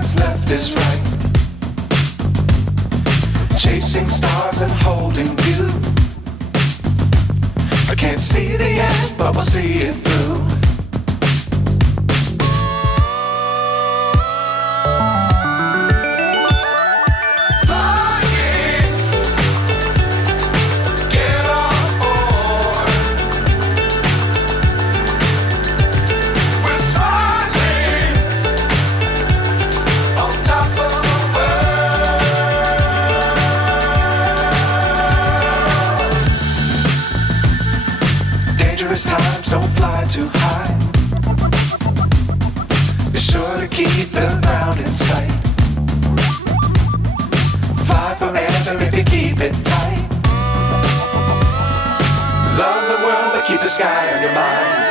what's left is right. Chasing stars and holding you. I can't see the end, but we'll see it through. Times don't fly too high. Be sure to keep the ground in sight. Fly forever if you keep it tight. Love the world but keep the sky on your mind.